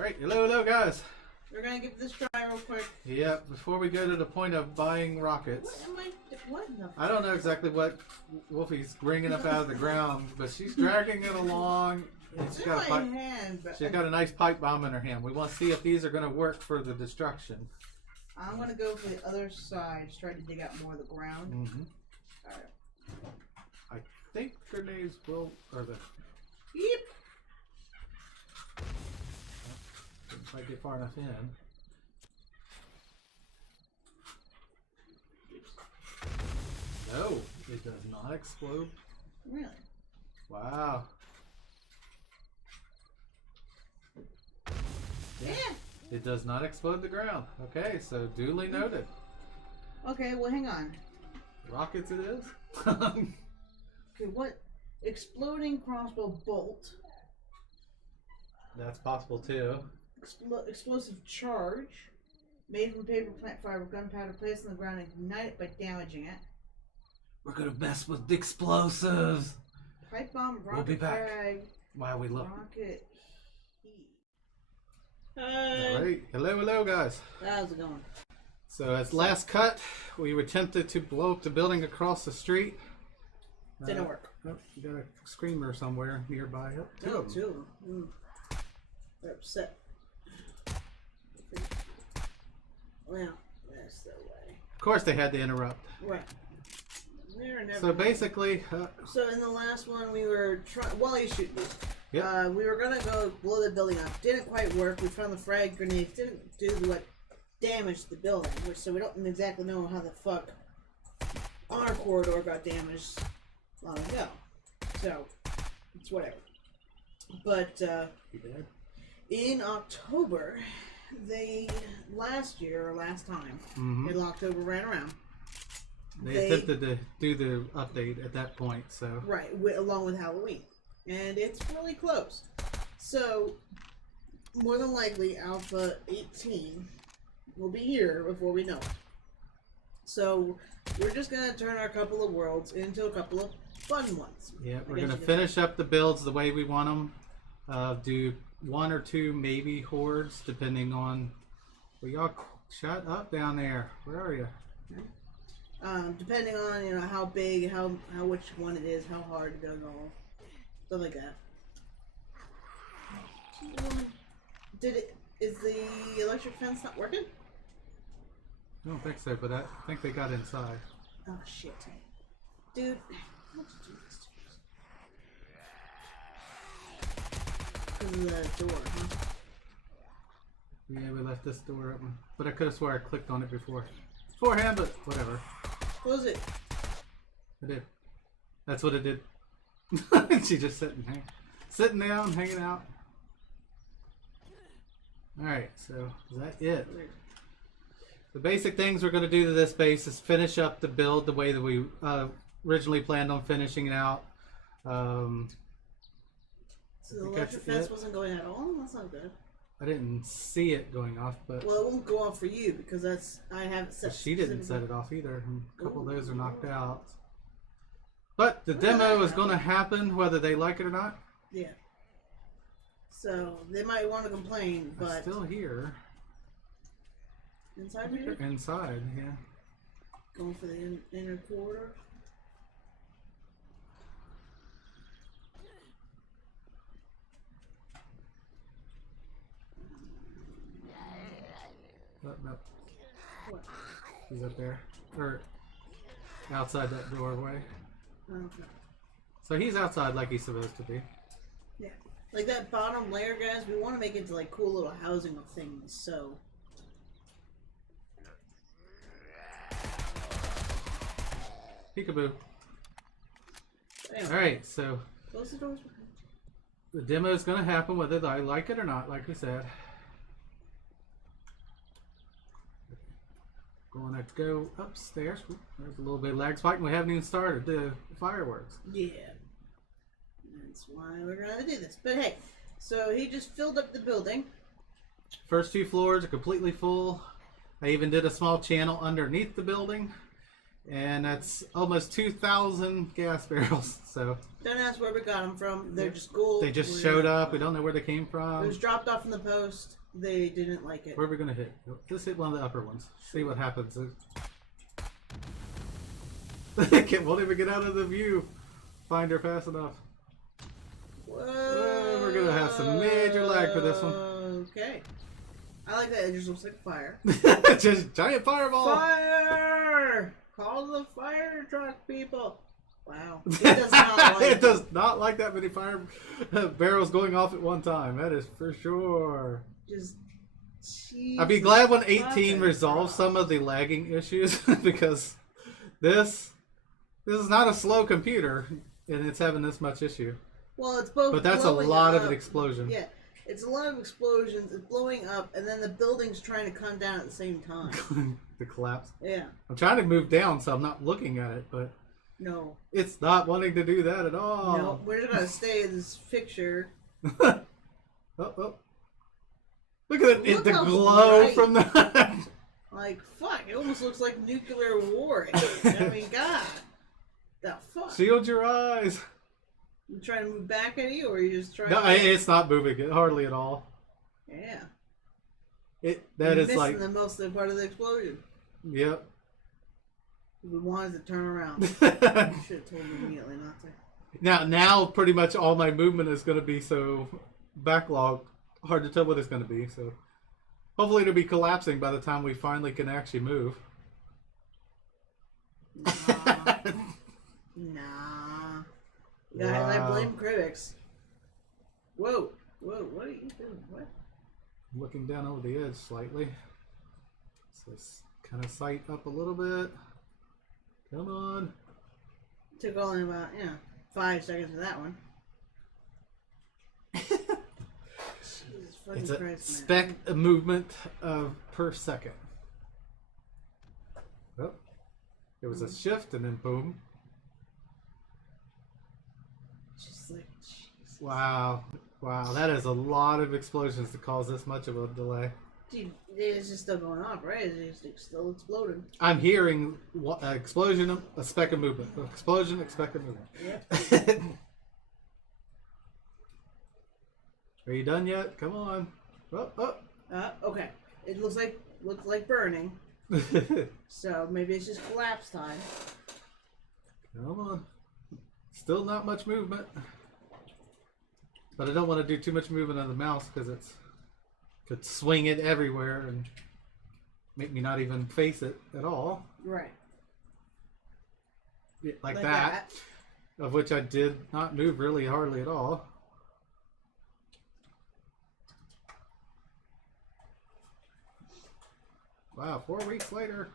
Alright, hello guys. We're gonna give this try real quick. Yeah, before we go to the point of buying rockets. What in the I don't know exactly what Wolfie's bringing up out of the ground, but she's dragging it along. And It's in my hand, but she's got a nice pipe bomb in her hand. We want to see if these are going to work for the destruction. I'm gonna go for the other side, just try to dig out more of the ground. Mm-hmm. Alright. I think grenades will, or the... Yep. If I get far enough in. No, it does not explode. Really? Wow. Yeah. It does not explode the ground. Okay, so duly noted. Okay, well hang on. Rockets it is. Okay, what? Exploding crossbow bolt. That's possible too. Explosive charge. Made from paper, plant fiber, gunpowder, placed on the ground and ignite it by damaging it. We're gonna mess with the explosives. Pipe bomb, rocket We'll be back. frag, Wow, we love rocket heat. Alright, hello guys. How's it going? So as last cut, we were tempted to blow up the building across the street. Didn't work. Oh, you got a screamer somewhere nearby. Oh, two Oh, of them. two of them. They're upset. Well, that's the way. Of course they had to interrupt. Right. They're never So basically, so in the last one we were trying, while you shoot these, yep. we were gonna go blow the building up. Didn't quite work. We found the frag grenades. Didn't do what damaged the building, which so we don't exactly know how the fuck our corridor got damaged long ago. So it's whatever. But You did? in October, they last time, Mm-hmm. in October ran around. They attempted to do the update at that point, so. Right, along with Halloween. And it's really close. So, more than likely, Alpha 18 will be here before we know it. So, we're just going to turn our couple of worlds into a couple of fun ones. Yeah, we're going to finish up the builds the way we want them. Do one or two maybe hordes, depending on... Well, y'all shut up down there. Where are you? Depending on how big, how which one it is, how hard to go, stuff like that. Is the electric fence not working? I don't think so, but I think they got inside. Oh shit, dude! How'd you do this to us? Because of the door, huh? Yeah, we left this door open, but I could have swore I clicked on it beforehand, but whatever. Close it. I did. That's what it did. She just sitting down, hanging out. Alright, so is that it? The basic things we're going to do to this base is finish up the build the way that we originally planned on finishing it out. So the electric fence wasn't going at all? That's not good. I didn't see it going off, but... Well, it won't go off for you because I haven't set. She didn't set it off either. A couple of those are knocked out. But the demo is going to happen whether they like it or not. Yeah. So they might want to complain, but I'm still here. Inside here? Inside, yeah. Going for the inner corridor. No. What? He's up there. Or outside that doorway. Okay. So he's outside like he's supposed to be. Yeah. Like that bottom layer, guys, we want to make it into like cool little housing of things, so. Peekaboo. Anyway. Alright, so Close the doors. the demo is going to happen whether they like it or not, like we said. Going to go upstairs. There's a little bit of lag spike, and we haven't even started the fireworks. Yeah. That's why we're going to do this. But hey, so he just filled up the building. First two floors are completely full. I even did a small channel underneath the building. And that's almost 2,000 gas barrels. So Don't ask where we got them from. They're just gold. they just showed up. We don't know where they came It from. was dropped off in the post. They didn't like it. Where are we gonna hit? Let's hit one of the upper ones. See what happens. Won't even get out of the view. Find her fast enough. Whoa. We're gonna have some major lag for this one. Okay. I like that. It just looks like fire. Just giant fireball. Fire! Call the fire truck, people. Wow. It does not like it does not like that many fire barrels going off at one time. That is for sure. Just. I'd be glad when 18 fucking resolves some of the lagging issues because this is not a slow computer and it's having this much issue. Well, it's both. But that's a blowing lot up. of an explosion. Yeah, it's a lot of explosions. It's blowing up, and then the building's trying to come down at the same time. The collapse. Yeah. I'm trying to move down so I'm not looking at it, but No. it's not wanting to do that at all. No, we're just gonna stay in this picture. Oh. Look at it, Look the how glow bright. from the... Like, fuck, it almost looks like nuclear war. I mean, God. The fuck? Shield your eyes. You trying to move back at you, or are you just trying No, to... it's not moving hardly at all. Yeah. That You're is like... missing the most of the part of the explosion. Yep. We wanted to turn around. You should have told me immediately not to. Now pretty much all my movement is going to be so backlogged. Hard to tell what it's going to be. So hopefully it'll be collapsing by the time we finally can actually move. Nah. Nah. Guys, I blame Crimix. Whoa. Whoa, what are you doing? What? Looking down over the edge slightly. So let's kind of sight up a little bit. Come on. Took only about, 5 seconds for that one. Jesus fucking It's a Christ, speck of movement per second. Oh, there was a shift and then boom. Just like, Jesus. Wow. Wow, that is a lot of explosions to cause this much of a delay. Dude, it's just still going off, right? It's just still exploding. I'm hearing an explosion, a speck of movement. Explosion, a speck of movement. Yep. Are you done yet? Come on. Oh. Okay. It looks like burning. So maybe it's just collapse time. Come on. Still not much movement. But I don't want to do too much movement on the mouse because it's could swing it everywhere and make me not even face it at all. Right. Yeah, like that. Of which I did not move really hardly at all. Wow, 4 weeks later.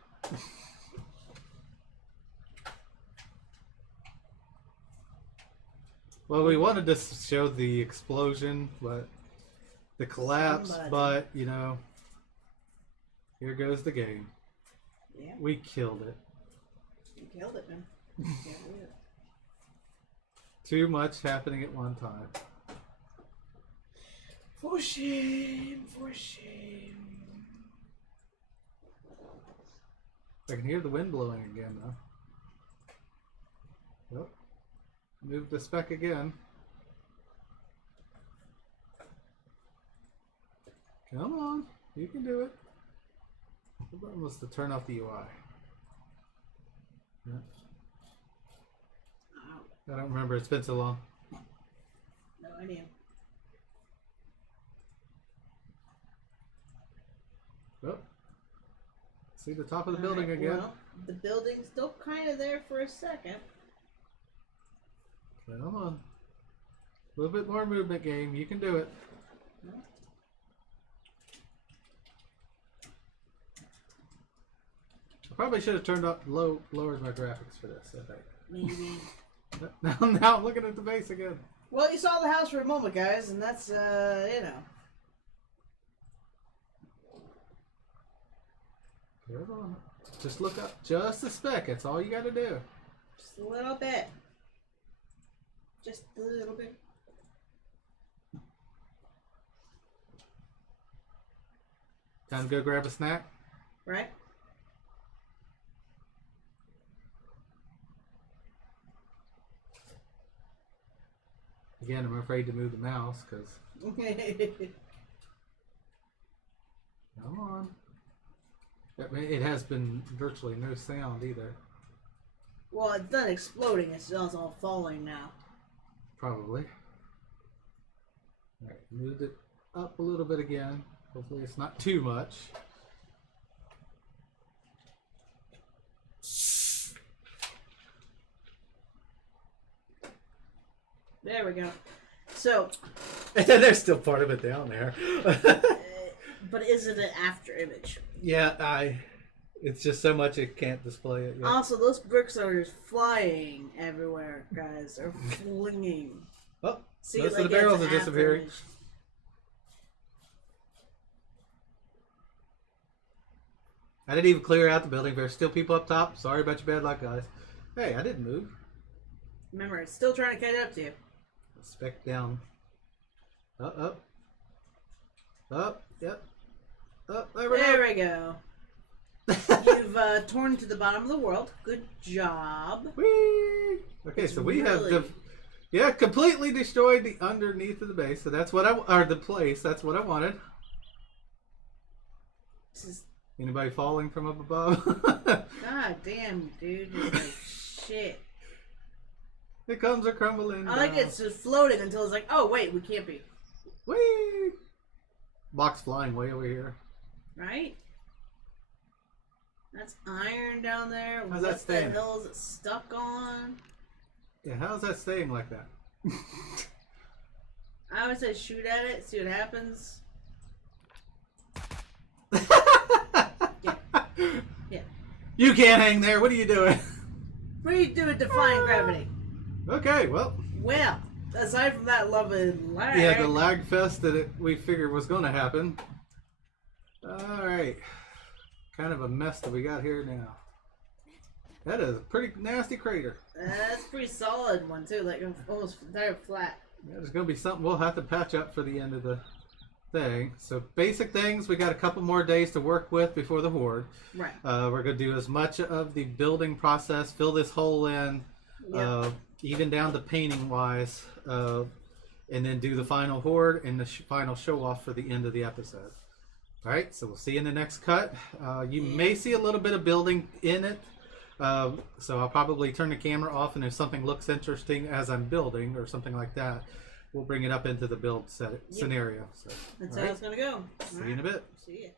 Well, we wanted to show the explosion, but the collapse, but you know, here goes the game. Yeah. We killed it. You killed it, man. Can't believe it. Too much happening at one time. For shame, for shame. I can hear the wind blowing again, though. Yep. Move the speck again. Come on, you can do it. The button was to turn off the UI. Yeah. I don't remember, it's been so long. No idea. Oh. See the top of the building again. Well, the building's still kind of there for a second. Come on. A little bit more movement, game. You can do it. I probably should have turned up lowered my graphics for this, I think. Maybe. Now I'm looking at the base again. Well, you saw the house for a moment, guys, and that's, you know. Come on. Just look up just a speck. That's all you got to do. Just a little bit. Just a little bit. Time to go grab a snack. Right? Again, I'm afraid to move the mouse because. Come on. It has been virtually no sound either. Well, it's done exploding. It's just all falling now. Probably. Alright, moved it up a little bit again. Hopefully it's not too much. There we go. So. There's still part of it down there. But is it an after image? Yeah, it's just so much it can't display it yet. Also, those bricks are just flying everywhere, guys. They're flinging. Oh, see, most like, of the barrels it's are disappearing. image. I didn't even clear out the building. There's still people up top. Sorry about your bad luck, guys. Hey, I didn't move. Remember, it's still trying to catch up to you. Spec down. Up. Up. Yep. Up. There we There we go. You've torn to the bottom of the world. Good job. Whee! Okay, It's so we really- have completely destroyed the underneath of the base. So that's what or the place. That's what I wanted. This is, Anybody falling from up above? God damn, dude. Just like shit. Here comes are crumbling. I like down. it's just floating until it's like, oh, wait, we can't be. Whee! Box flying way over here. Right? That's iron down there. How's that What the staying? hell is it stuck on? Yeah, how's that staying like that? I would say shoot at it, see what happens. Yeah. You can't hang there. What are you doing? What are you doing defying gravity? Okay, well. Well, aside from that lovely lag. Yeah, the lag fest that we figured was going to happen. Alright. Kind of a mess that we got here now. That is a pretty nasty crater. That's a pretty solid one, too. Like, almost entire flat. Yeah, there's going to be something we'll have to patch up for the end of the thing. So basic things, we got a couple more days to work with before the horde. Right. We're going to do as much of the building process, fill this hole in, Yep. even down to painting wise, and then do the final horde and the final show off for the end of the episode. All right, so we'll see you in the next cut. You may see a little bit of building in it, so I'll probably turn the camera off, and if something looks interesting as I'm building or something like that, we'll bring it up into the build scenario. So, That's all how right, it's going to go. see you in a bit. See ya.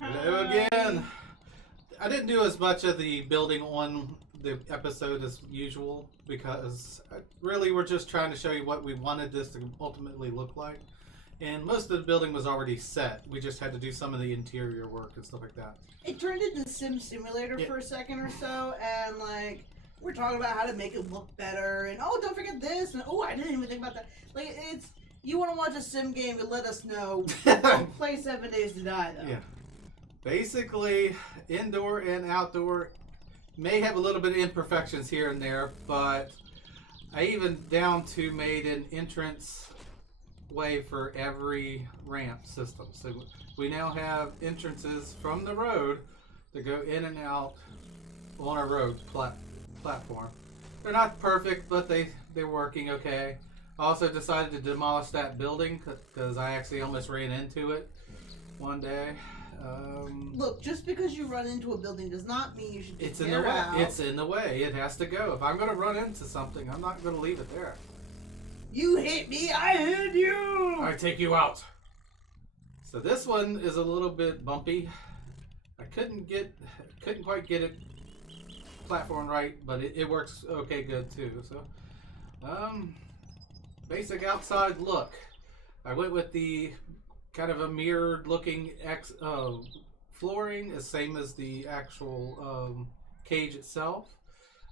Hello again. I didn't do as much of the building on the episode as usual because really we're just trying to show you what we wanted this to ultimately look like. And most of the building was already set. We just had to do some of the interior work and stuff like that. It turned into Sim Simulator for a second or so, and like we're talking about how to make it look better, and oh, don't forget this, and oh, I didn't even think about that. Like it's you want to watch a sim game, and let us know. Don't play 7 Days to Die though. Yeah. Basically, indoor and outdoor may have a little bit of imperfections here and there, but I even down to made an entrance way for every ramp system. So we now have entrances from the road to go in and out on our road platform. They're not perfect, but they're working okay. I also decided to demolish that building because I actually almost ran into it one day. Look, just because you run into a building does not mean you should just It's in the way. It's in the way. It has to go. If I'm going to run into something, I'm not going to leave it there. You hit me, I hit you! I take you out. So this one is a little bit bumpy. I couldn't quite get it platform right, but it works okay good too. So, basic outside look. I went with the kind of a mirrored looking flooring, the same as the actual cage itself.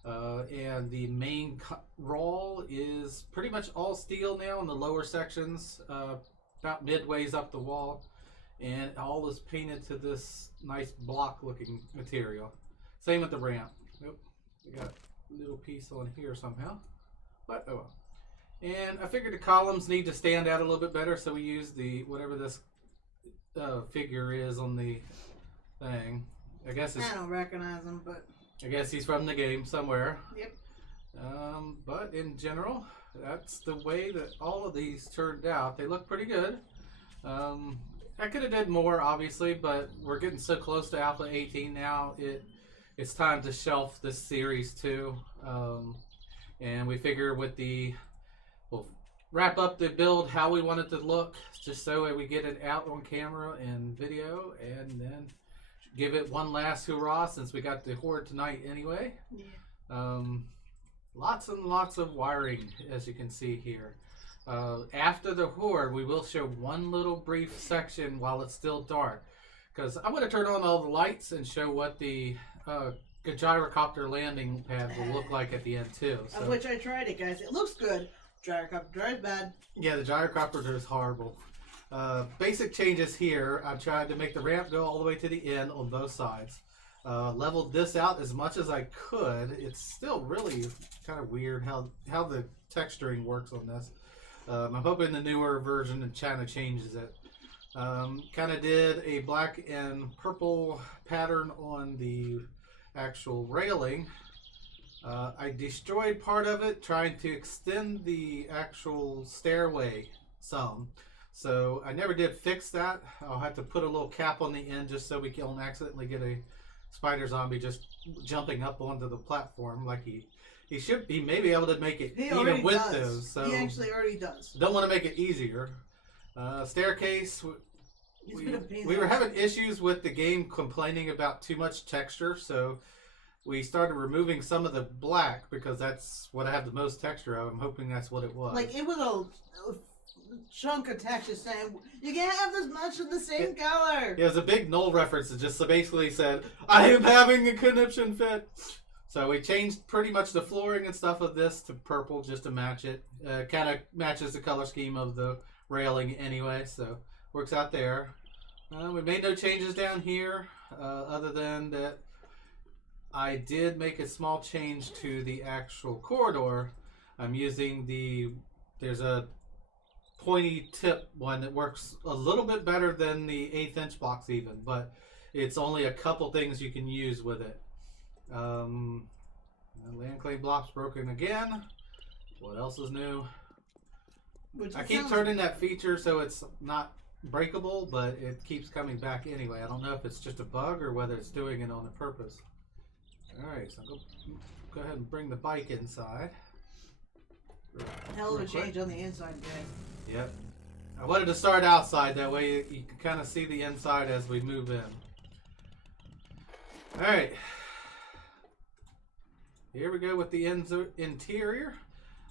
And the main roll is pretty much all steel now in the lower sections, about midways up the wall, and all is painted to this nice block looking material. Same with the ramp. Nope, we got a little piece on here somehow, but oh well. And I figured the columns need to stand out a little bit better, so we use the whatever this figure is on the thing. I guess it's, I don't recognize him, but I guess he's from the game somewhere. yep. But in general, that's the way that all of these turned out. They look pretty good. I could have did more, obviously, but we're getting so close to Alpha 18 now. It's time to shelf this series too. And we figure we'll wrap up the build how we want it to look, just so we get it out on camera and video, and then give it one last hurrah since we got the horde tonight anyway. Yeah. Lots and lots of wiring, as you can see here. After the horde, we will show one little brief section while it's still dark, because I want to turn on all the lights and show what the gyrocopter landing pad will look like at the end too. So, Of which I tried it, guys. It looks good. Gyrocopter drives bad. yeah, the gyrocopter is horrible. Basic changes here. I tried to make the ramp go all the way to the end on both sides. Leveled this out as much as I could. It's still really kind of weird how the texturing works on this. I'm hoping the newer version kind of changes it. Kind of did a black and purple pattern on the actual railing. I destroyed part of it trying to extend the actual stairway some. So I never did fix that. I'll have to put a little cap on the end just so we don't accidentally get a spider zombie just jumping up onto the platform like he should. He may be able to make it even with those. So he actually already does. Don't want to make it easier. Staircase. We were having issues with the game complaining about too much texture, so we started removing some of the black because that's what I have the most texture of. I'm hoping that's what it was. Like, it was a chunk of texture saying, you can't have this much of the same color. Yeah, it was a big null reference that just basically said, I am having a conniption fit. So we changed pretty much the flooring and stuff of this to purple just to match it. Kind of matches the color scheme of the railing anyway, so works out there. We made no changes down here other than that I did make a small change to the actual corridor. I'm using there's a pointy tip one that works a little bit better than the 1/8 inch blocks even, but it's only a couple things you can use with it. Land clay blocks broken again. What else is new? I keep turning that feature so it's not breakable, but it keeps coming back anyway. I don't know if it's just a bug or whether it's doing it on purpose. Alright, so go ahead and bring the bike inside. Hell of a change on the inside, guys. Yep. I wanted to start outside, that way you can kind of see the inside as we move in. All right. Here we go with the interior.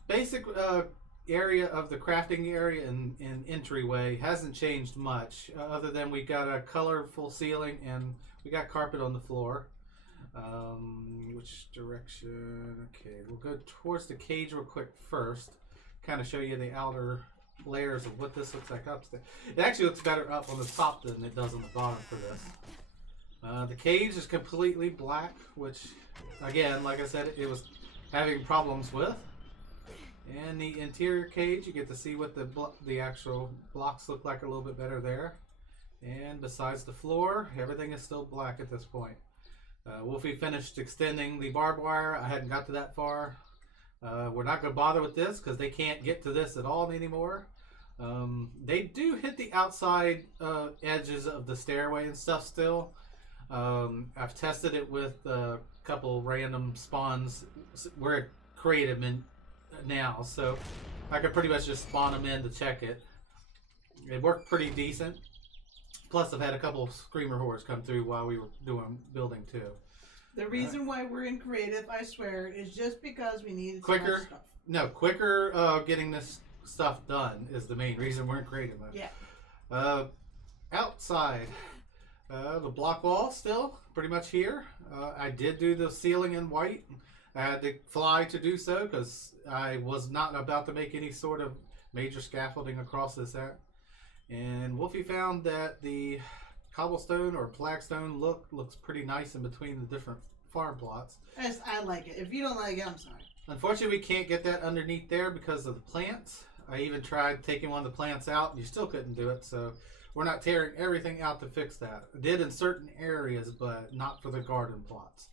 Basic area of the crafting area and entryway hasn't changed much, other than we got a colorful ceiling and we got carpet on the floor. Which direction? Okay, we'll go towards the cage real quick first. Kind of show you the outer layers of what this looks like upstairs. It actually looks better up on the top than it does on the bottom for this. The cage is completely black, which, again, like I said, it was having problems with. And the interior cage, you get to see what the actual blocks look like a little bit better there. And besides the floor, everything is still black at this point. Wolfie finished extending the barbed wire. I hadn't got to that far. We're not going to bother with this because they can't get to this at all anymore. They do hit the outside edges of the stairway and stuff still. I've tested it with a couple random spawns where it created them in now, so I could pretty much just spawn them in to check it. It worked pretty decent. Plus, I've had a couple of screamer hordes come through while we were building too. The reason why we're in creative, I swear, is just because we needed quicker stuff. No, quicker getting this stuff done is the main reason we're in creative mode. Yeah. Outside, the block wall still pretty much here. I did do the ceiling in white. I had to fly to do so because I was not about to make any sort of major scaffolding across this area. And Wolfie found that the cobblestone or flagstone looks pretty nice in between the different farm plots. I like it. If you don't like it, I'm sorry. Unfortunately, we can't get that underneath there because of the plants. I even tried taking one of the plants out and you still couldn't do it. So we're not tearing everything out to fix that. I did in certain areas, but not for the garden plots.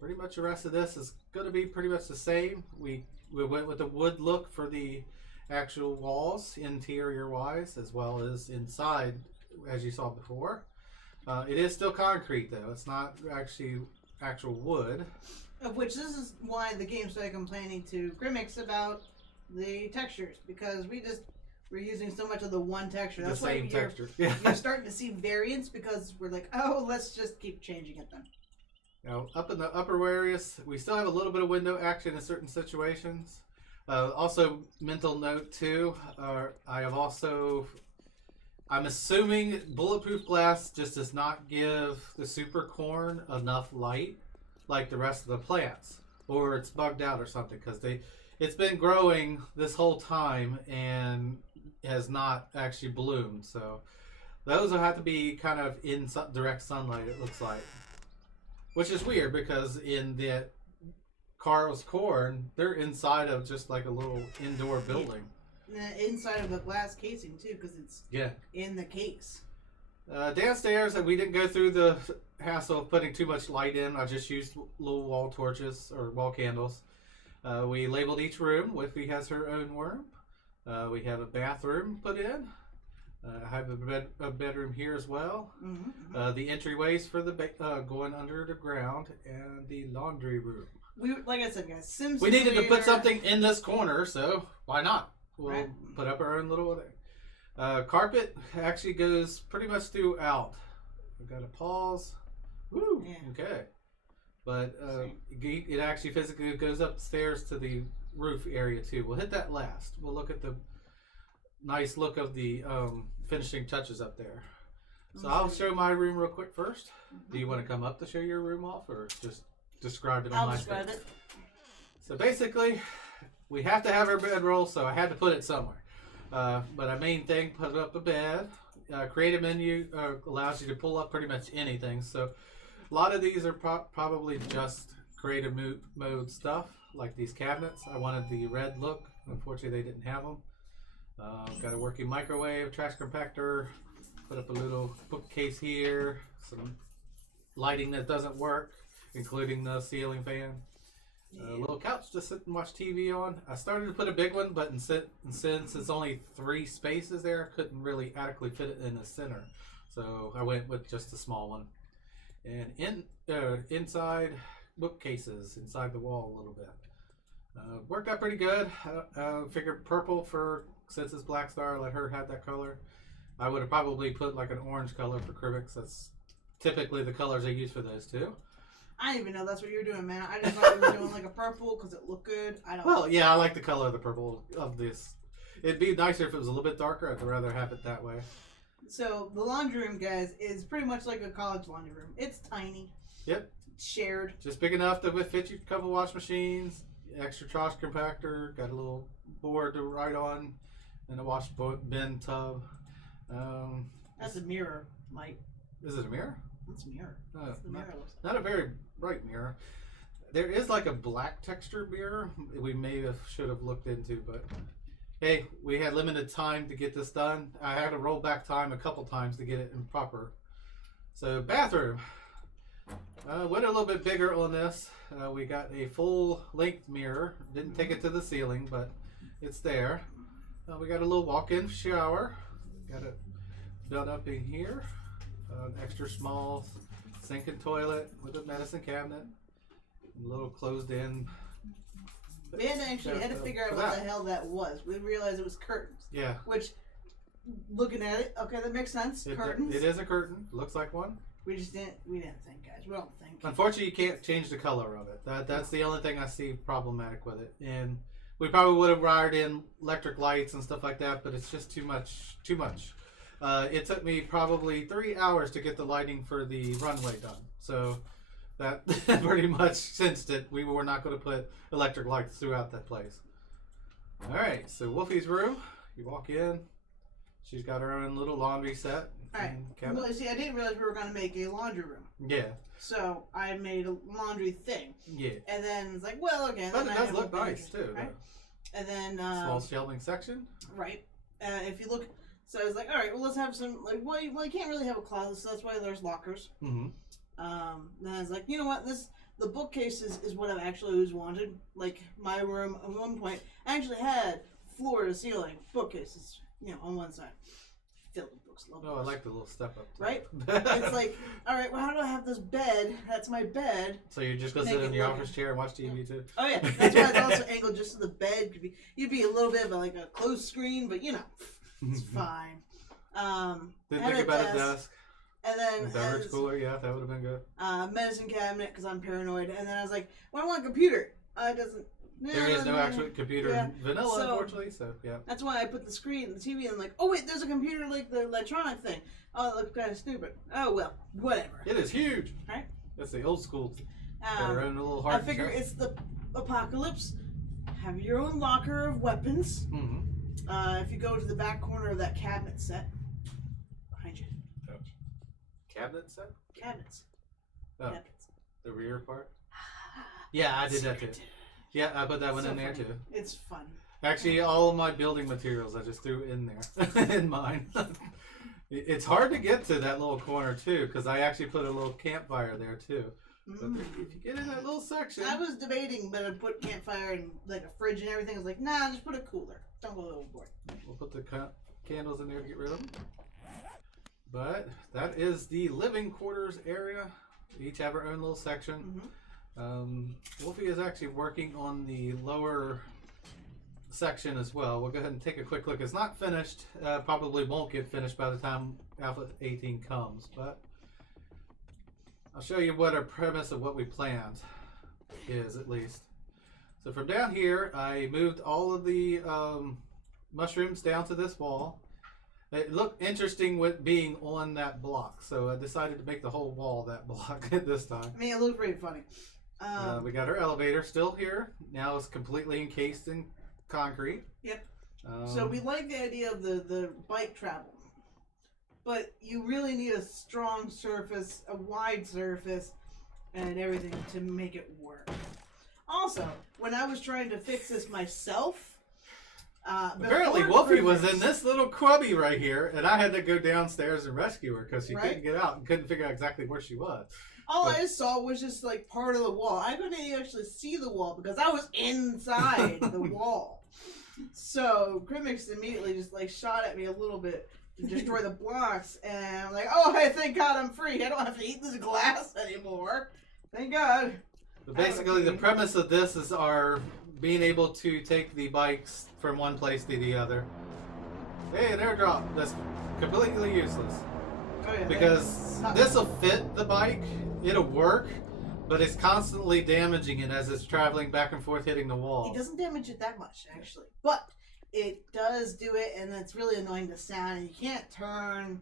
Pretty much the rest of this is going to be pretty much the same. We went with the wood look for the actual walls, interior wise, as well as inside, as you saw before. It is still concrete though. It's not actually actual wood. Of which this is why the game started complaining to Crimix about the textures, because we're using so much of the one texture. That's the same why texture. You're starting to see variants because we're like, oh, let's just keep changing it then. Now, up in the upper areas, we still have a little bit of window action in certain situations. Also, mental note too, I'm assuming bulletproof glass just does not give the super corn enough light like the rest of the plants, or it's bugged out or something, because it's been growing this whole time and has not actually bloomed. So those will have to be kind of in direct sunlight, it looks like. Which is weird because in the Carl's corn, they're inside of just like a little indoor building. Inside of the glass casing too, because it's in the case. Downstairs, we didn't go through the hassle of putting too much light in. I just used little wall torches or wall candles. We labeled each room. Wolfie has her own room. We have a bathroom put in. I have a bedroom here as well. Mm-hmm. The entryways for the going under the ground, and the laundry room. Like I said, guys, we needed to put something in this corner, so why not? We'll put up our own little thing. Carpet actually goes pretty much throughout. We've got to pause. Woo! Yeah. Okay. But it actually physically goes upstairs to the roof area too. We'll hit that last. We'll look at the nice look of the finishing touches up there. So I'll show my room real quick first. Do you want to come up to show your room off, or just describe it on my screen? I'll describe it. So basically, we have to have our bedroll, so I had to put it somewhere. But our main thing, put up a bed. Creative menu allows you to pull up pretty much anything. So a lot of these are probably just creative mode stuff, like these cabinets. I wanted the red look. Unfortunately, they didn't have them. Got a working microwave, trash compactor, put up a little bookcase here, some lighting that doesn't work, including the ceiling fan. A little couch to sit and watch TV on. I started to put a big one, but since it's only 3 spaces there, I couldn't really adequately fit it in the center. So I went with just a small one. And inside, bookcases inside the wall a little bit. Worked out pretty good. Figured purple since it's Black Star, let her have that color. I would have probably put like an orange color for Crimix. That's typically the colors I use for those two. I didn't even know that's what you were doing, man. I just thought you were doing like a purple because it looked good. I don't. Well, yeah, I like the color of the purple of this. It'd be nicer if it was a little bit darker. I'd rather have it that way. So the laundry room, guys, is pretty much like a college laundry room. It's tiny. Yep. It's shared. Just big enough to fit you a couple wash machines, extra trash compactor, got a little board to write on, and a wash bin tub. That's a mirror, Mike. Is it a mirror? It's a mirror. That's the mirror. Not a very bright mirror. There is like a black texture mirror we should have looked into, but hey, we had limited time to get this done. I had to roll back time a couple times to get it in proper. So bathroom. Went a little bit bigger on this. We got a full length mirror. Didn't take it to the ceiling, but it's there. We got a little walk-in shower. Got it built up in here. An extra small sink and toilet with a medicine cabinet. A little closed-in. We had to figure out what the hell that was. We realized it was curtains. Yeah. Which, looking at it, okay, that makes sense. Curtains. It is a curtain. Looks like one. We didn't think, guys. We don't think. Unfortunately, you can't change the color of it. That's the only thing I see problematic with it. And we probably would have wired in electric lights and stuff like that, but it's just too much. It took me probably 3 hours to get the lighting for the runway done. So that pretty much cinched it. We were not going to put electric lights throughout that place. All right, so Wolfie's room. You walk in. She's got her own little laundry set. All right. Well, see, I didn't realize we were going to make a laundry room. Yeah. So I made a laundry thing. Yeah. And then it's like, well, okay. But it does look nice too. Right? And then small shelving section. Right. If you look, so I was like, all right, well, let's have some. Like, well, you can't really have a closet, so that's why there's lockers. Mm-hmm. Then I was like, you know what? The bookcase is what I've actually always wanted. Like my room at one point actually had floor to ceiling bookcases, on one side, filled with books. Oh, I like the little step up. Right? It's like, all right, well, how do I have this bed? That's my bed. So you're just gonna sit in your office chair and watch TV too? Oh yeah, that's why it's also angled just to the bed. You'd be a little bit of like a closed screen, but it's fine. Didn't think about a desk. And then beverage cooler, yeah, that would have been good. Medicine cabinet because I'm paranoid. And then I was like, well, I want a computer. It doesn't. There is no actual computer in vanilla, unfortunately. So yeah. That's why I put the screen, the TV, and I'm like, oh wait, there's a computer like the electronic thing. Oh, that looks kind of stupid. Oh well, whatever. It is huge. Right. That's the old school. Their own little hard I figure it's the apocalypse. Have your own locker of weapons. Mm-hmm. If you go to the back corner of that cabinet set, behind you. Cabinet set? Cabinets. Oh, cabinets. The rear part? Yeah, I did that too. Yeah, I put that one in there too. It's fun. Actually, all of my building materials I just threw in there. In mine. It's hard to get to that little corner too, because I actually put a little campfire there too. But if you get in that little section... I was debating, but I put campfire and like a fridge and everything. I was like, nah, just put a cooler. Don't go overboard. We'll put the candles in there to get rid of them. But that is the living quarters area. We each have our own little section. Wolfie is actually working on the lower section as well. We'll go ahead and take a quick look. It's not finished. Probably won't get finished by the time Alpha 18 comes. But I'll show you what our premise of what we planned is, at least. So from down here, I moved all of the mushrooms down to this wall. It looked interesting with being on that block, so I decided to make the whole wall that block at this time. I mean, it looked pretty funny. We got our elevator still here. Now it's completely encased in concrete. Yep. So we like the idea of the bike travel, but you really need a strong surface, a wide surface, and everything to make it work. Also, when I was trying to fix this myself, apparently Wolfie was in this little cubby right here, and I had to go downstairs and rescue her because she couldn't get out and couldn't figure out exactly where she was. All I saw was just like part of the wall. I couldn't actually see the wall because I was inside the wall. So Crimix immediately just like shot at me a little bit to destroy the blocks, and I'm like, oh, hey, thank God I'm free. I don't have to eat this glass anymore. Thank God. But basically, the premise of this is our being able to take the bikes from one place to the other. Hey, an airdrop that's completely useless. Oh, yeah, because this will fit the bike. It'll work, but it's constantly damaging it as it's traveling back and forth, hitting the wall. It doesn't damage it that much, actually, but it does do it, and it's really annoying to sound. And you can't turn.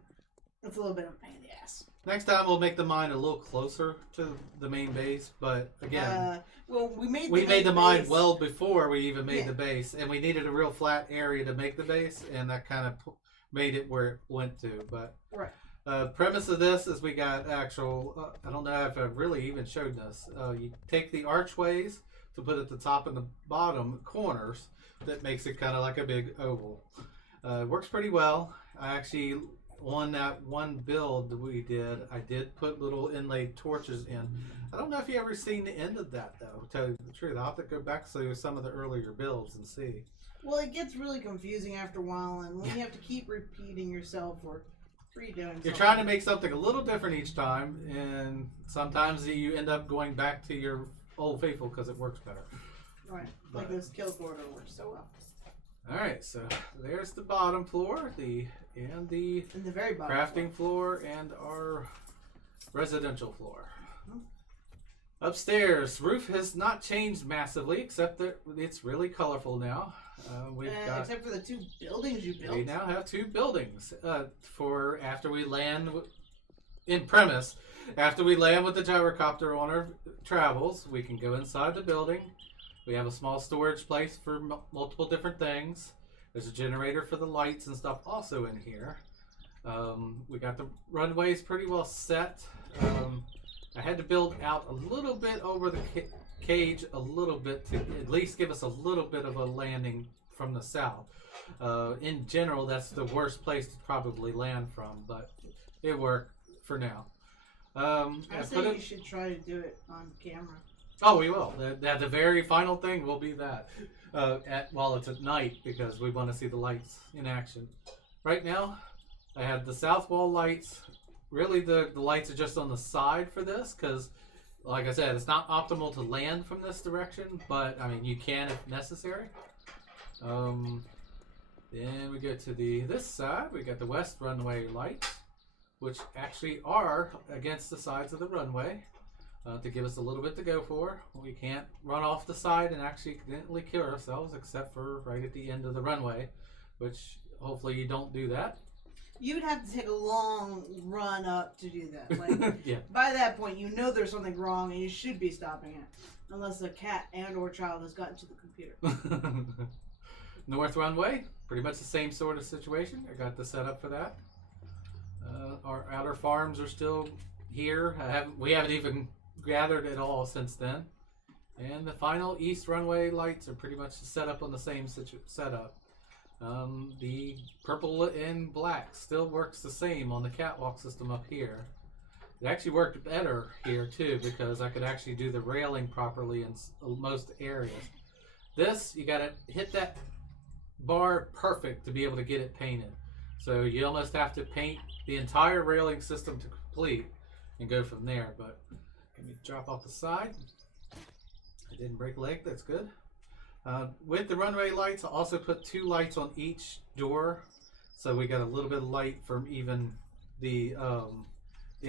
It's a little bit of a pain in the ass. Next time we'll make the mine a little closer to the main base, but again, well, we made the mine base well before we even made the base, and we needed a real flat area to make the base, and that kind of made it where it went to. But right. Premise of this is we got actual. I don't know if I've really even showed this. You take the archways to put at the top and the bottom corners. That makes it kind of like a big oval. It works pretty well. I actually, on that one build that we did, I did put little inlaid torches in. I don't know if you ever seen the end of that though. To tell you the truth, I'll have to go back to some of the earlier builds and see. Well, it gets really confusing after a while, and when you have to keep repeating yourself or redoing something. You're trying to make something a little different each time, and sometimes you end up going back to your old faithful because it works better. Right, like this kill corridor works so well. All right, so there's the bottom floor, the very bottom crafting floor, and our residential floor. Upstairs, roof has not changed massively, except that it's really colorful now. Except for the 2 buildings you built. We now have 2 buildings for after we land in premise. After we land with the gyrocopter on our travels, we can go inside the building. We have a small storage place for multiple different things. There's a generator for the lights and stuff also in here. We got the runways pretty well set. I had to build out a little bit over the cage a little bit to at least give us a little bit of a landing from the south. In general, that's the worst place to probably land from, but it worked for now. I say you should try to do it on camera. Oh, we will. The very final thing will be that while it's at night, because we want to see the lights in action. Right now, I have the south wall lights. Really, the lights are just on the side for this, because, like I said, it's not optimal to land from this direction, but, I mean, you can if necessary. Then we go to this side. We got the west runway lights, which actually are against the sides of the runway. To give us a little bit to go for. We can't run off the side and accidentally kill ourselves, except for right at the end of the runway, which hopefully you don't do that. You would have to take a long run up to do that. Like, yeah. By that point, you know there's something wrong and you should be stopping it, unless a cat and/or child has gotten to the computer. North runway, pretty much the same sort of situation. I got the setup for that. Our outer farms are still here. We haven't even gathered it all since then. And the final east runway lights are pretty much set up on the same setup. The purple and black still works the same on the catwalk system up here. It actually worked better here too, because I could actually do the railing properly in most areas. This, you gotta hit that bar perfect to be able to get it painted. So you almost have to paint the entire railing system to complete and go from there. But let me drop off the side. I didn't break a leg, that's good. With the runway lights, I also put 2 lights on each door, so we got a little bit of light from even the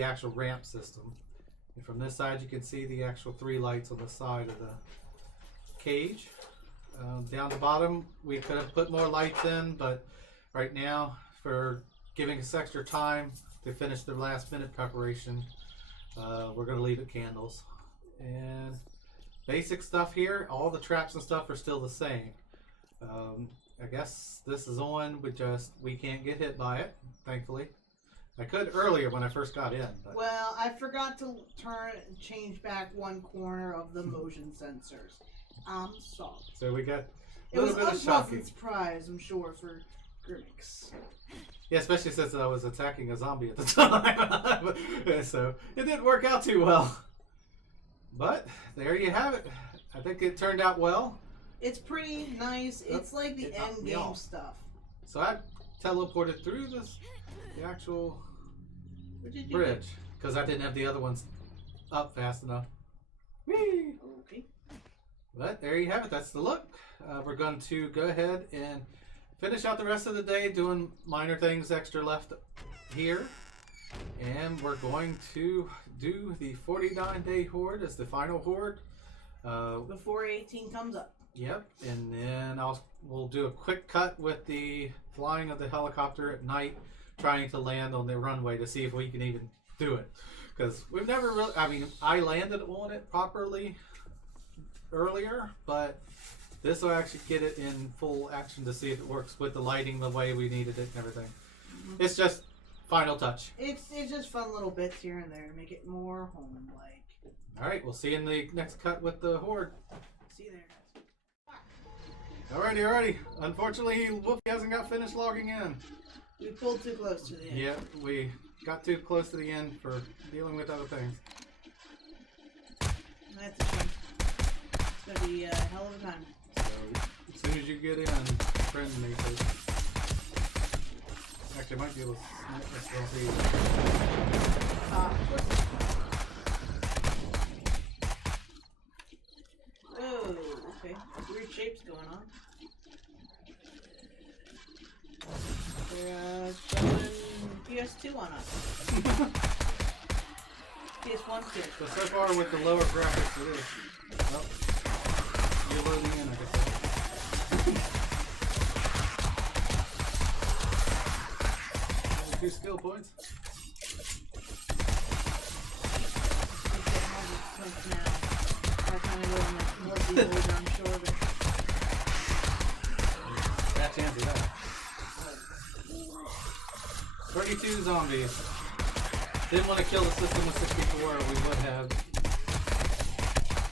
actual ramp system. And from this side, you can see the actual 3 lights on the side of the cage. Down the bottom, we could have put more lights in, but right now, for giving us extra time to finish the last minute preparation, we're going to leave it candles. And basic stuff here, all the traps and stuff are still the same. I guess this is on, but we can't get hit by it, thankfully. I could earlier when I first got in. But. Well, I forgot to change back one corner of the motion sensors. I'm sorry. So we got a little bit of shocking surprise, I'm sure, for Crimix. Yeah, especially since I was attacking a zombie at the time. So it didn't work out too well. But there you have it. I think it turned out well. It's pretty nice. It's like the end game stuff. So I teleported through the actual bridge because I didn't have the other ones up fast enough. Whee! Okay. But there you have it. That's the look. We're going to go ahead and finish out the rest of the day doing minor things extra left here. And we're going to do the 49-day horde as the final horde. Before 18 comes up. Yep, and then we'll do a quick cut with the flying of the helicopter at night, trying to land on the runway to see if we can even do it. Because we've never really, I mean, I landed on it properly earlier, but this will actually get it in full action to see if it works with the lighting the way we needed it and everything. Mm-hmm. It's just final touch. It's just fun little bits here and there to make it more home-like. Alright, we'll see you in the next cut with the horde. See you there, guys. Alrighty. Unfortunately, Wolfie hasn't got finished logging in. We pulled too close to the end. Yeah, we got too close to the end for dealing with other things. That's a shame. It's going to be a hell of a time. So, as soon as you get in, friend me, please. Actually, I might be able to snap this Oh, okay. Weird shapes going on. They're showing PS2 on us. PS1 too. So far with the lower graphics it is. Well, you're loading in, I guess. 2 skill points. Got chance of that. 32 zombies. Didn't want to kill the system with 64, we would have.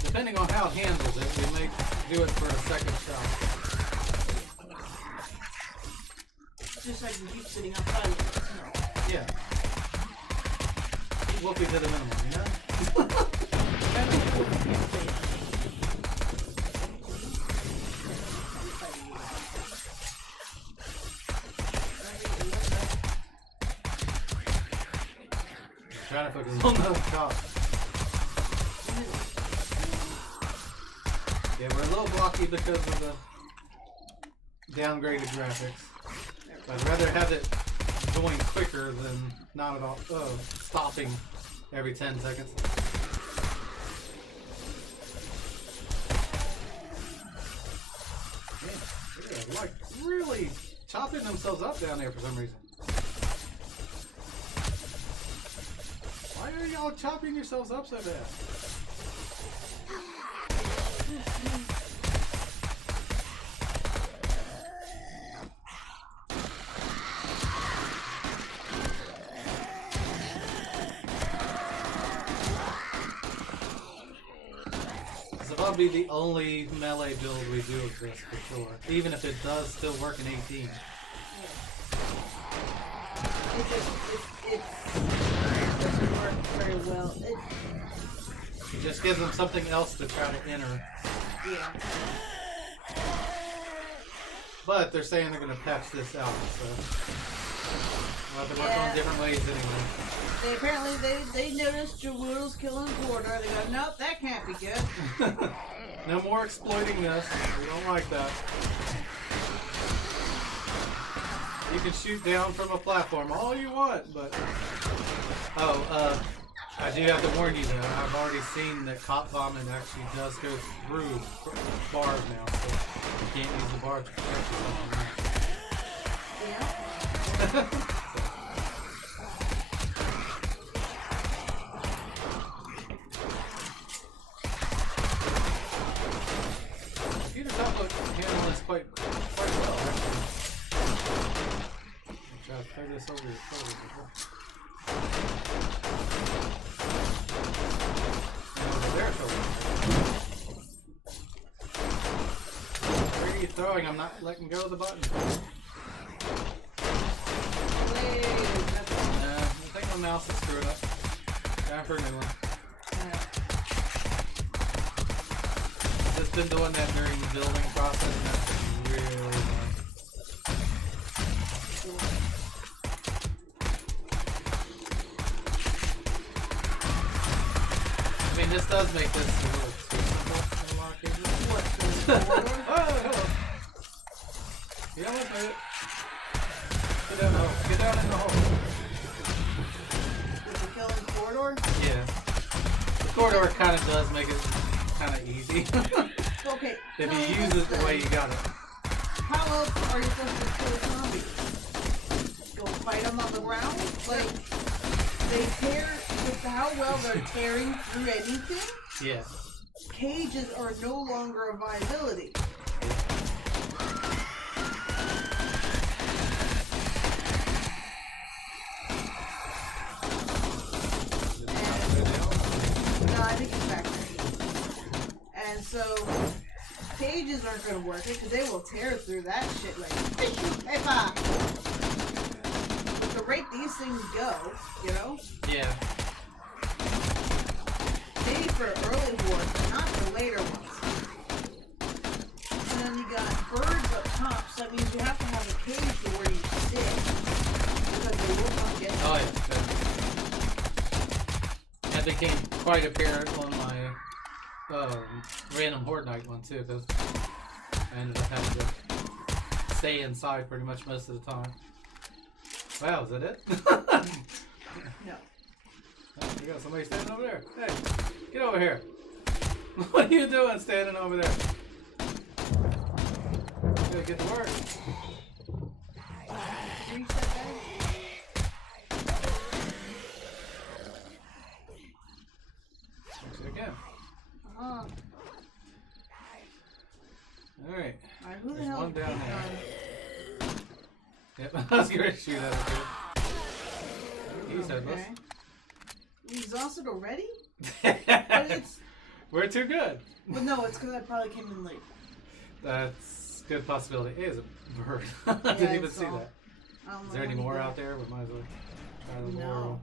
Depending on how it handles it, we may do it for a second shot. Just like you keep sitting outside of it. Yeah. Wolfie to the minimum, you know? Trying to focus on the top. Yeah, we're a little blocky because of the downgraded graphics. I'd rather have it going quicker than not at all. Stopping every 10 seconds. Yeah, they're like really chopping themselves up down there for some reason. Why are y'all chopping yourselves up so bad? This will probably be the only melee build we do of this for sure. Even if it does still work in 18. It doesn't work very well. It just gives them something else to try to enter. Yeah. But they're saying they're going to patch this out, so we'll have to work on different ways anyway. They apparently they noticed Jawu's killing Porter. They go, nope, that can't be good. No more exploiting this. We don't like that. You can shoot down from a platform all you want, but I do have to warn you though. I've already seen that cop bombing actually does go through bars now, so you can't use the bar to protect yourself. Yeah. Computer tablet handle is quite well actually. Try to play this over your shoulders before. And over their shoulders. Where are you throwing? I'm not letting go of the button. I think my mouse is screwed up. Time for a new one. Just been doing that during the building process, and that's really annoying. I mean, this does make this a little too simple in a lot of cases. Oh! You don't look at it. Get down the hole. Get down in the hole. corridor kind of does make it kind of easy. Okay. If tell me you use this it the then. way you got it. How else are you supposed to kill zombies? Go fight them on the ground? Like, they tear, with how well they're tearing through anything, Yeah. cages are no longer a viability. No, I think it's back there. And so, cages aren't going to work because they will tear through that shit like tissue paper. With the rate these things go, you know? Yeah. Maybe for early wars, but not for later ones. And then you got birds up top, so that means you have to have a cage to where you sit. Because they will come get you. Oh yeah. That became quite apparent on my random Horde Night one too, because I ended up having to stay inside pretty much most of the time. Wow, is that it? No. Oh, we got somebody standing over there. Hey, get over here. What are you doing standing over there? You gotta get to work. Reach that guy? Actually, again. Uh-huh. Alright. Alright, who the There's hell one is down picking there. on? Yep, I was gonna shoot at it too. He's headless. Okay. We exhausted already? But it's... We're too good. But no, it's because I probably came in late. That's a good possibility. It is a bird. I Yeah, didn't even it's see all- that. I don't Is know there any when you more go. out there? We might as well try the No. more.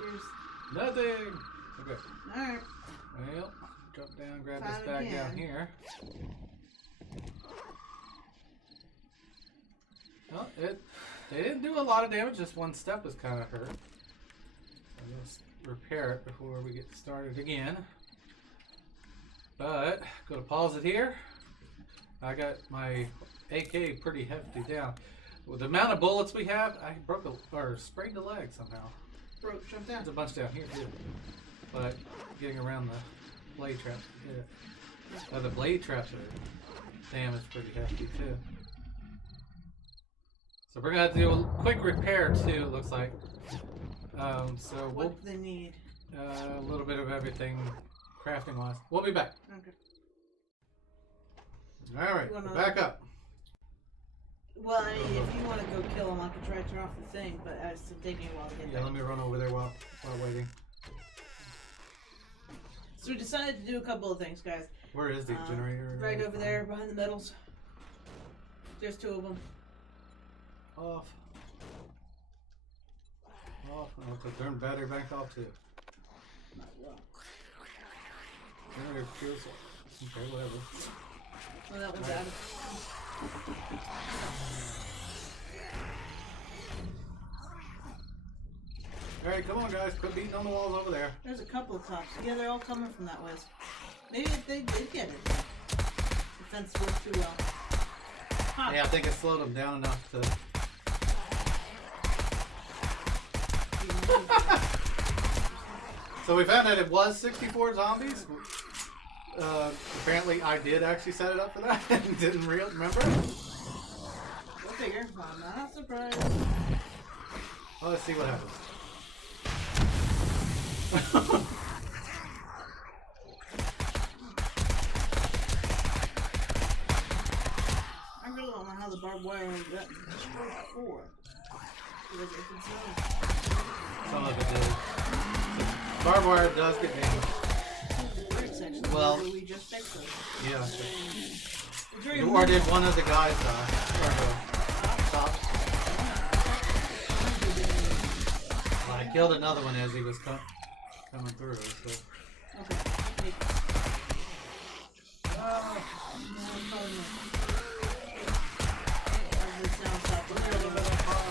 There's... Nothing. Okay. Alright. Well, drop down, grab Try this it bag again. down here. Well, they didn't do a lot of damage. Just one step was kind of hurt. So let's repair it before we get started again. But go to pause it here. I got my AK pretty hefty down. With the amount of bullets we have, I broke or sprained a leg somehow. Broke, jump down. There's a bunch down here too. But getting around the blade traps, yeah. The blade traps are damaged pretty hefty too. So we're gonna have to do a quick repair too. It looks like. So we'll What do they need? a little bit of everything, crafting wise. We'll be back. Okay. All right, You wanna- we're back up. Well, I mean, if you want to go kill them, I could try to turn off the thing, but it's taking a while to get Yeah, there. let me run over there while waiting. So we decided to do a couple of things, guys. Where is the generator? Right over there, behind the metals. There's two of them. Off. Off. I'll have to turn battery back off too. Generator fuels. Okay, whatever. Well, that one's Right. out of... Alright, come on guys, quit beating on the walls over there. There's a couple of tops. Yeah, they're all coming from that way. Maybe if they did get it. The fence worked too well. Huh. Yeah, I think it slowed them down enough to... So we found out it was 64 zombies. Apparently I did actually set it up for that and didn't remember. Go figure. I'm not surprised. Well, let's see what happens. I really don't know how the barbed wire got destroyed before. Because if it's Some of it did. So, barbed wire does get damaged. the brick section, Well- maybe we just fixed it. Yeah. It's very Or did one of the guys die? Or the cops? Well, I killed another one as he was coming through. So. Okay. No, probably not. Probably sounds like we're gonna go to the car.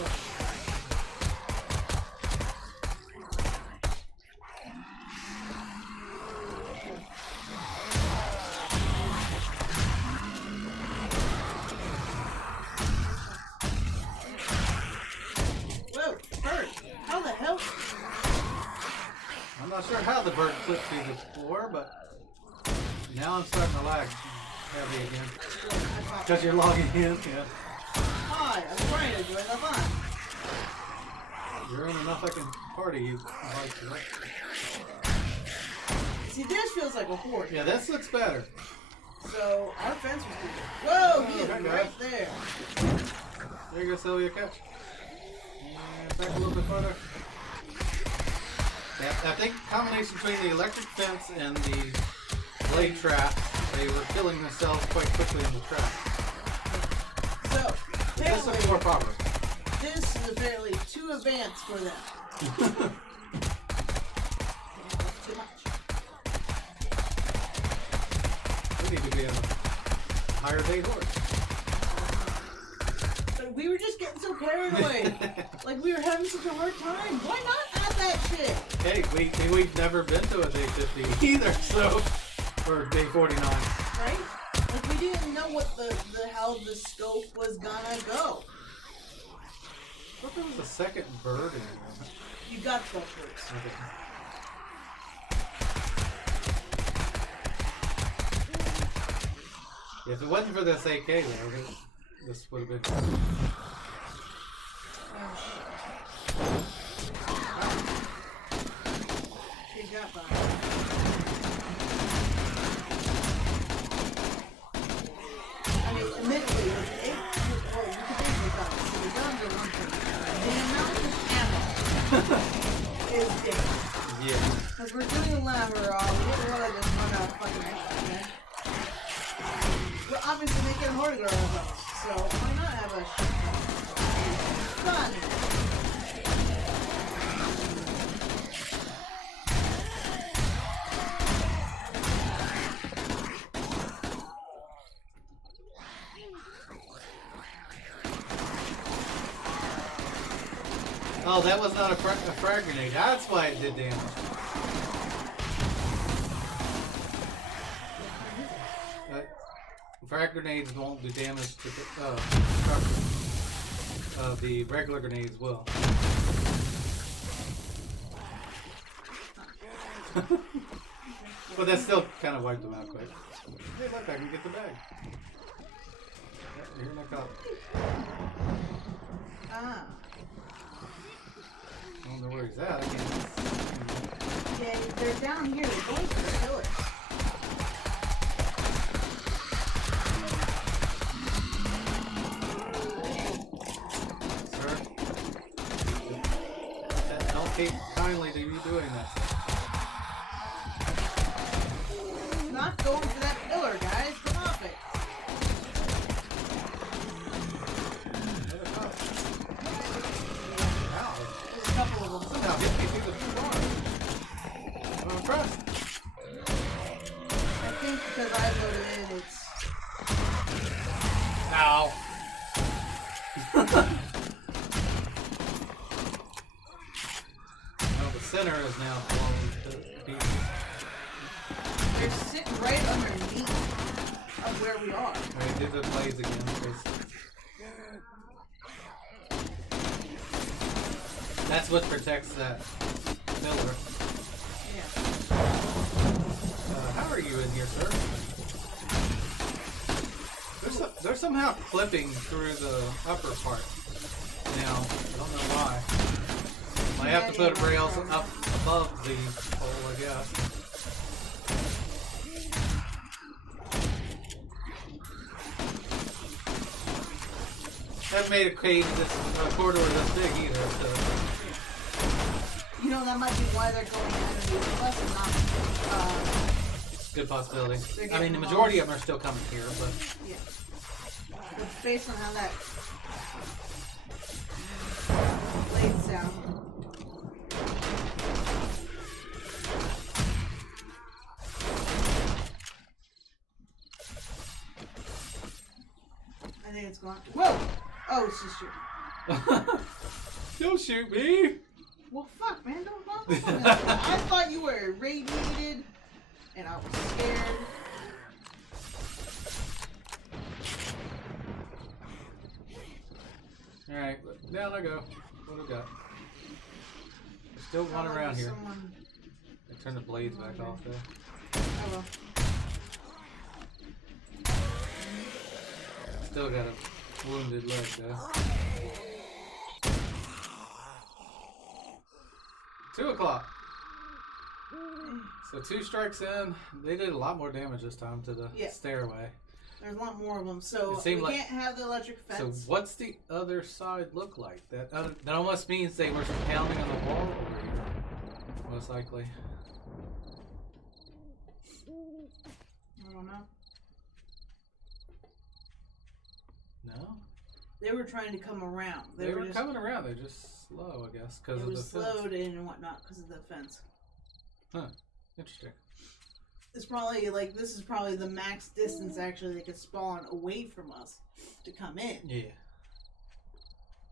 Whoa, bird! How the hell? sure how the bird flipped through the floor, but now I'm starting to lag heavy again. Because you're logging in, yeah. Hi, I'm trying to join the fun. You're in enough I can party you. See, this feels like a horde. Yeah, this looks better. So, our fence was good. Whoa, he is there you right go. there. There you go, Sylvia, catch. And back a little bit further. Yeah, I think combination between the electric fence and the blade trap, they were killing themselves quite quickly in the trap. So, This looks more proper. this is apparently too advanced for them. That's too much. We need to be on a higher date horse. But we were just getting so paranoid. Like we were having such a hard time. Why not add that shit? Hey, we've never been to a day 50 either, so or day 49. Right? Like we didn't know what how the scope was gonna go. I thought there was a second bird in there. You got both birds. Okay. If it wasn't for this AK though, this would have been. She got by. I mean, admittedly, with the 8, well, you could basically cut it. So the guns are one thing. The amount of ammo is different. Yeah. Because we're doing a lab, we didn't want to just run out of fucking ammo, okay? We're obviously making it hard to go around those. So why not have a fun? Oh, that was not a frag grenade. That's why it did damage. Frag grenades won't do damage to the structure. The regular grenades will. But that still kind of wiped them out quick. Hey, look, I can get the bag. Here my cup. Ah. I don't know where he's at. I can't. Yeah, they're down here. They're going for the pillars. Kindly to you doing that. Not going for that pillar, guys. Come off it. Wow. There's a couple of them. Somehow hit me through the floor. I'm impressed. I think because I voted in, it's... Ow. Center is now blown to pieces. They're sitting right underneath of where we are. Alright, do the plays again, please. That's what protects that pillar. Yeah. How are you in here, sir? They're somehow clipping through the upper part now. I don't know why. I have to put rails up above the pole, I guess. Haven't made a cave this corridor this big either, so. You know, that might be why they're going underneath us and not... It's a good possibility. I mean, the majority of them are still coming here, but... Yeah. But based on how that... blade sound... I think it's gone. Whoa! Oh, it's just shooting. Don't shoot me! Well, fuck, man, don't bother me. I thought you were irradiated, and I was scared. Alright, down I go. What do we got? There's still one around here. Someone Turn the blades back off there. Oh well. Still got a wounded leg though. 2 o'clock. So 2 strikes in. They did a lot more damage this time to the stairway. There's a lot more of them, so we like, can't have the electric fence. So what's the other side look like? That almost means they were pounding on the wall over here. Most likely. I don't know. No? They were trying to come around. They were just coming around. They're just slow, I guess, because of the fence. It was slowed in and whatnot because of the fence. Huh. Interesting. It's probably like this is probably the max distance actually they could spawn away from us to come in. Yeah.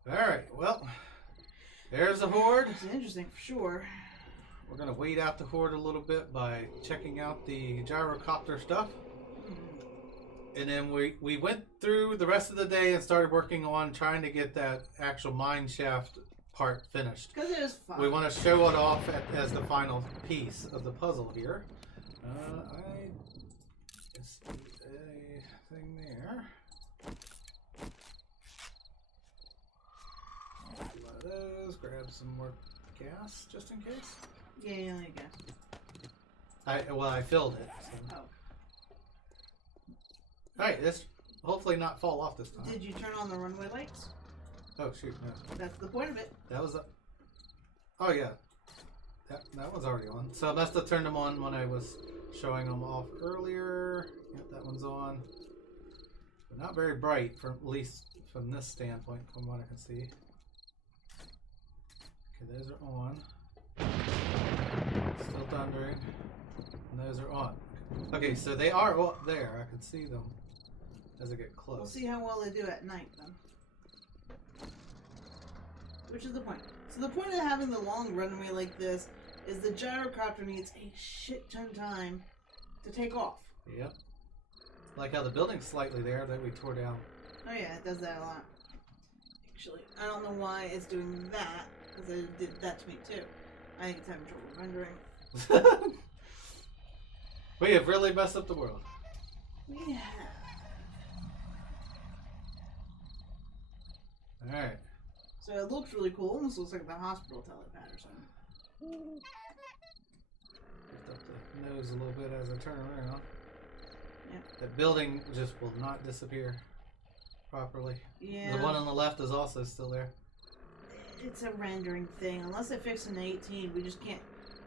Alright, well, there's the horde. It's interesting for sure. We're going to wait out the horde a little bit by checking out the gyrocopter stuff. And then we went through the rest of the day and started working on trying to get that actual mine shaft part finished. Because it was fun. We want to show it off as the final piece of the puzzle here. I see a thing there. One of those. Grab some more gas just in case. Yeah, I guess. I filled it. So. Oh. Alright, this hopefully not fall off this time. Did you turn on the runway lights? Oh shoot, no. That's the point of it. That was oh yeah. That one's already on. So I must have turned them on when I was showing them off earlier. Yep, that one's on. But not very bright, at least from this standpoint, from what I can see. Okay, those are on. Still thundering. And those are on. Okay, so they are up there. I can see them as I get close. We'll see how well they do at night then. Which is the point. So the point of having the long runway like this is the gyrocopter needs a shit ton of time to take off. Yep. Like how the building's slightly there that we tore down. Oh yeah, it does that a lot. Actually, I don't know why it's doing that, because it did that to me too. I think it's having trouble rendering. We have really messed up the world. We have. Alright. So it looks really cool. Almost looks like the hospital telepad or something. Lift up the nose a little bit as I turn around. Yep. That building just will not disappear properly. Yeah. The one on the left is also still there. It's a rendering thing. Unless they fix an 18, we just can't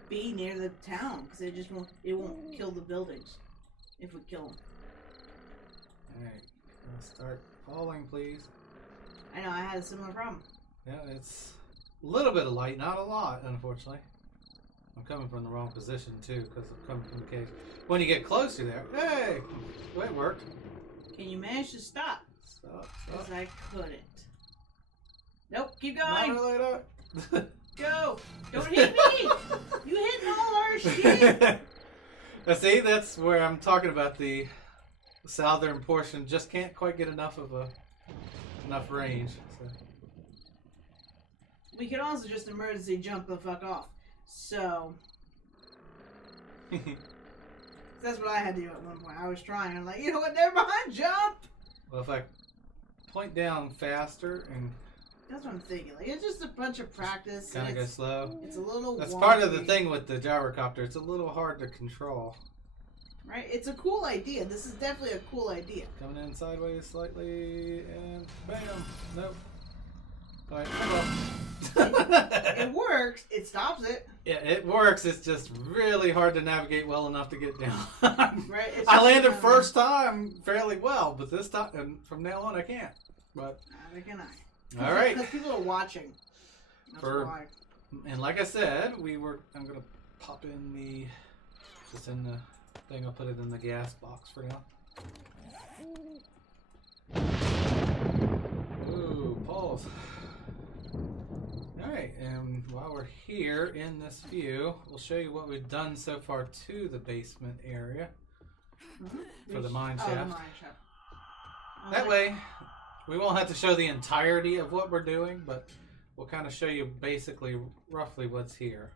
be near the town because it won't kill the buildings if we kill them. Alright, start falling, please. I know, I had a similar problem. Yeah, it's a little bit of light, not a lot, unfortunately. I'm coming from the wrong position too because I'm coming from the cave. When you get closer there, hey, well, it worked. Can you manage to stop? Stop. Because I couldn't. Nope, keep going. Not really, no. Go! Don't hit me! You hitting all our shit! Now see, that's where I'm talking about the southern portion. Just can't quite get enough range. So. We could also just emergency jump the fuck off. So that's what I had to do at one point. I was trying. I'm like, you know what? Never mind. Jump. Well, if I point down faster and that's what I'm thinking. Like it's just a bunch of practice. Kind of go slow. It's a little. That's wonky. part of the thing with the gyrocopter. It's a little hard to control. Right. It's a cool idea. This is definitely a cool idea. Coming in sideways slightly and bam. Nope. All right. Well. It works. It stops it. Yeah, it works. It's just really hard to navigate well enough to get down. Right. I landed first time fairly well, but this time, and from now on, I can't. But neither can I. All right. Because people are watching. That's why. And like I said, I'm gonna pop in just in the thing. I'll put it in the gas box for now. Ooh, pulse. Alright, and while we're here in this view, we'll show you what we've done so far to the basement area for the mine shaft. The mine shaft. That way, we won't have to show the entirety of what we're doing, but we'll kind of show you basically roughly what's here.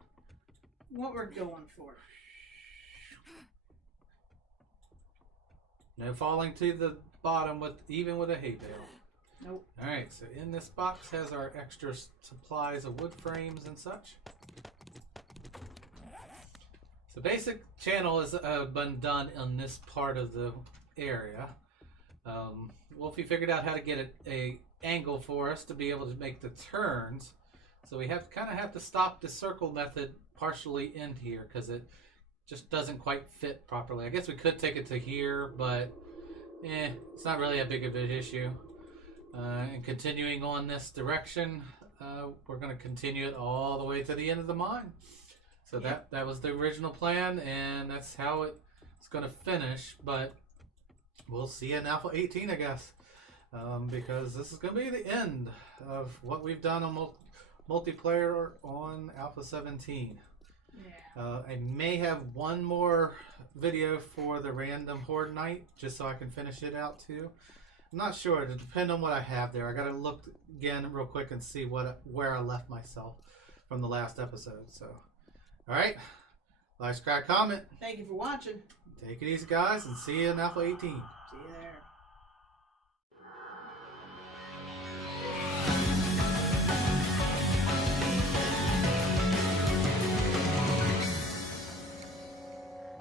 what we're going for. No falling to the bottom even with a hay bale. Nope. Alright, so in this box has our extra supplies of wood frames and such. So basic channel has been done in this part of the area. Wolfie figured out how to get a angle for us to be able to make the turns. So we kind of have to stop the circle method partially in here because it just doesn't quite fit properly. I guess we could take it to here, but it's not really a big of an issue. And continuing on this direction, we're going to continue it all the way to the end of the mine. So that was the original plan, and that's how it's going to finish. But we'll see in Alpha 18, I guess, because this is going to be the end of what we've done on multiplayer on Alpha 17. Yeah. I may have one more video for the random horde night, just so I can finish it out too. I'm not sure. It depends on what I have there. I gotta look again real quick and see where I left myself from the last episode. So, all right, like, subscribe, comment. Thank you for watching. Take it easy, guys, and see you in Alpha 18. See you there.